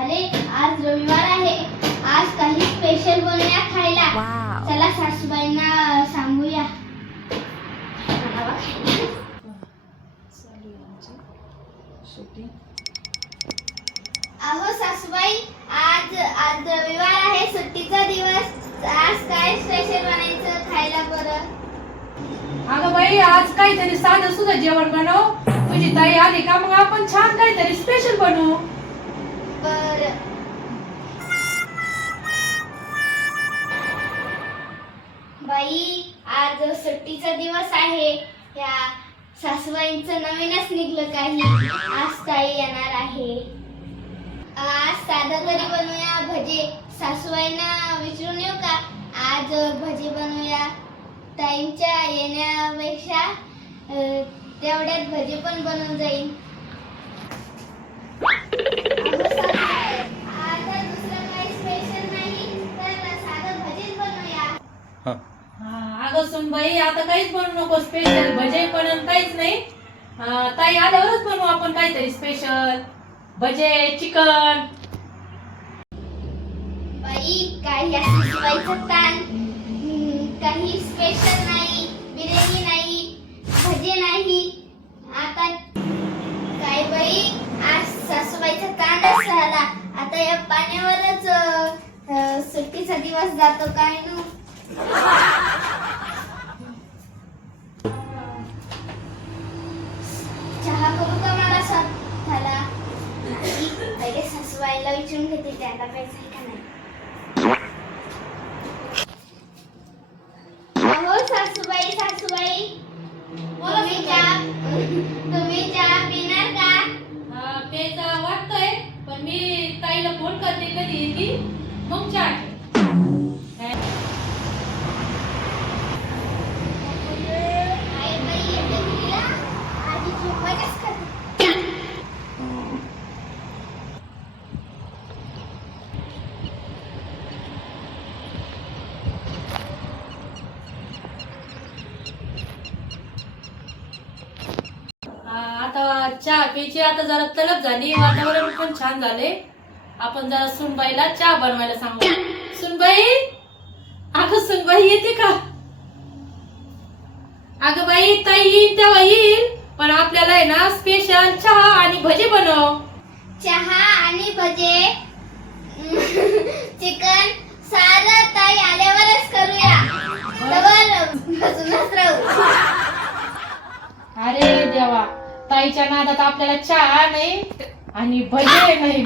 अरे आज रविवार आहे, आज काही स्पेशल बनवूया खायला. चला सासूबाईंना सांगूया. अहो सासूबाई, आज आज रविवार आहे, सुट्टीचा दिवस. आज काय स्पेशल बनायचं खायला बरं? अगं बाई, आज काहीतरी साधं सुद्धा जेवण बनव. तुझी ताई आली का मग आपण छान काहीतरी स्पेशल बनवू. बरं. बाई, आज सुट्टीचा दिवस आहे. या सासूबाईंचं नवीनच निघलं काही. आज ताई येणार आहे. आज साधं तरी बनवूया भजे. सासूबाईंना विचारून येऊ का? आज भजे बनवूया. ताईंच्या येण्यापेक्षा तेवढ्यात भजे पण बनवून जाईल. आता दुसरं काही स्पेशल नाही, तर साधं भजेच बनवूया. अगं सुनबाई, आता काहीच बनवू नको स्पेशल. भजे पण काहीच नाही. ताई आल्यावरच बनवू आपण काहीतरी स्पेशल. भजे, चिकन. बाई, काही असं शिवायचं ताण. काही स्पेशल नाही, बिर्याणी नाही, भजे नाही. आता काय बाई, आज सासूबाईचा ताणच झाला. आता या पाण्यावरच सुट्टीचा दिवस जातो काय नु. चहा करू का मला झाला? पहिले सासूबाईला विचारून घेते त्याला पैसा आहे का नाही. हो सासूबाई, सासूबाई, तुम्ही चहा पिणार का? पेचा वाटतंय, पण मी ताईला फोन करते कधी येते मग चहा. आई बाई येते मुलीला, आधी झोपायलाच करते. आता चहा प्यायची आता जरा तलब झाली. वातावरण पण छान झाले. आपण जरा सुनबाईला चहा बनवायला सांगू. सुनबाई, अगं सुनबाई येते का? अगं बाई, ताई येईल तेव्हा येईल, पण आपल्याला आहे ना स्पेशल चहा आणि भजे बनव. चहा आणि भजे, चिकन सारं ताई आल्यावरच करूया. तवर बसूनच राहू. अरे देवा, ताईच्या नादात आपल्याला चहा नाही आणि भजे नाही.